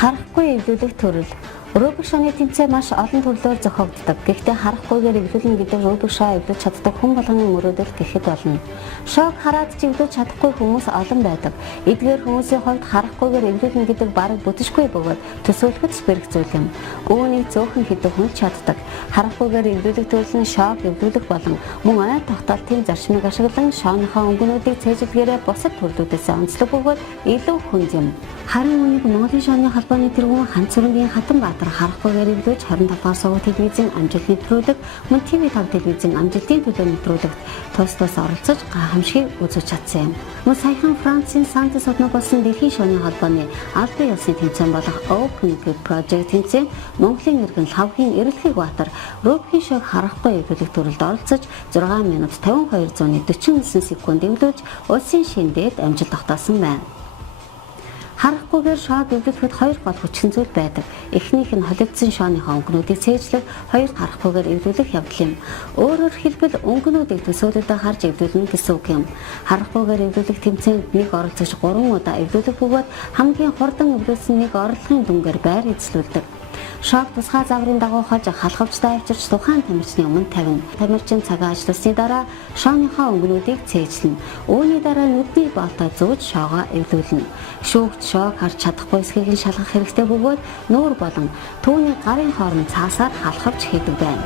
Харахгүй эвлүүлэх төрөл. Рубик шоны тэмцээн маш олон төрлөөр зохиогддог. Гэхдээ харахгүйгээр эвлүүлнэ гэдэг рубик шоо эвлүүлж чаддаг хүн болгоны мөрөөдөл гэхэд болно. Шоог хараад ч эвлүүлж чадахгүй хүмүүс олон байдаг. Эдгээр хүмүүсийн хувьд харахгүйгээр эвлүүлнэ гэдэг бараг бүтшгүй бөгөөд төсөөлөхөд бэрх зүйл юм. Үүнийг зөөхөн хэдэн хүн чаддаг. Харахгүйгээр эвлүүлэх төрөл нь шоог эвлүүлэх болон мөн ой тогтоолтын зарчмыг ашиглан шооныхоо өнгөнүүдийг цээжилдгээрээ бусад төрлүүдээс онцлог бөгөөд илүү хүнд юм. Харин үүнийг Монголын шооны холбооны тэргүүн Ханц Сүрэнгийн Хатанбаатар харахгүй эвлүүлж 25-аар суваг телевизийн амжилт нэвтрүүлэг мөн TV5 телевизийн амжилтын төлөө нэвтрүүлэгт тус оролцож гайхамшигыг үзүүлж чадсан юм. Мөн саяхан Францын Сантес хотод болсон дэлхийн шооны холбооны албан ёсны тэмцээн болох Open Good Project тэмцээн Монголын иргэн Лавгийн Эрэлхийг Баатар Рубикийн шоог харахгүй эвлүүлэх төрөлд оролцож 6 минут 5249 секунд эвлүүлж улсын шиндээд амжилт тогтоосон байна. Харахгүйгээр шоог эвлүүлэхэд хоёр гол хүчин зүйл байдаг. Эхнийх нь холигдсон шооныхоо өнгөнүүдийг цээжлэх, хоёр харахгүйгээр эвлүүлэх явдал юм. Өөрөөр хэлбэл өнгөнүүдийг төсөөлөдөө харж эвлүүлнэ гэсэн үг юм. Харахгүйгээр эвлүүлэх тэмцээнд нэг оролцогч 3 удаа эвлүүлэх бөгөөд хамгийн хурдан эвлүүлсэн нэг орлогын дүнгээр байр эзлүүлдэг. Шоог тусгай загварын дагуу хож халахвчтай авчирч тухайн тамирчны өмнө тавина. Тамирчин цагаа ажилласны дараа шооныхоо өнгөнүүдийг цээжлэнэ. Үүний дараа нүдний боолтой зөөж шоогоо эвлүүлнэ. Шүүгч шоог харж чадахгүй эсхийг нь шалгах хэрэгтэй бөгөөд нүүр болон түүний гарын хооронд цаасаар халахвч хийдэг байна.